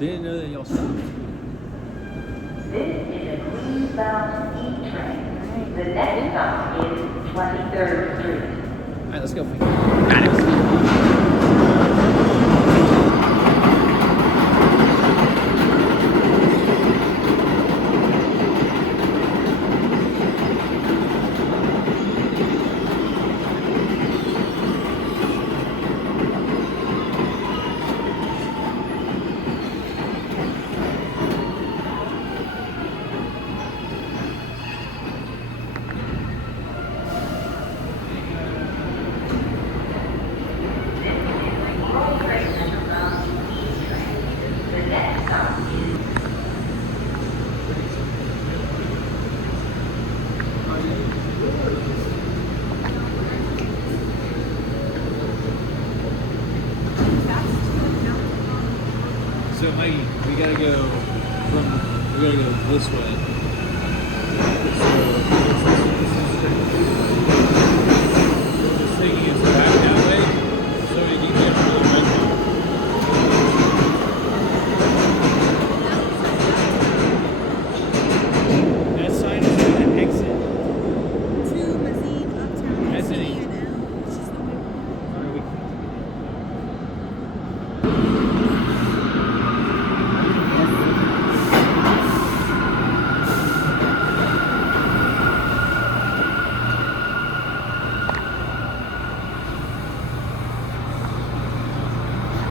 Didn't know that y'all stopped. This is a Queens-bound E train. The next stop is 23rd Street. All right, let's go. Got it. So Mikey, we gotta go this way.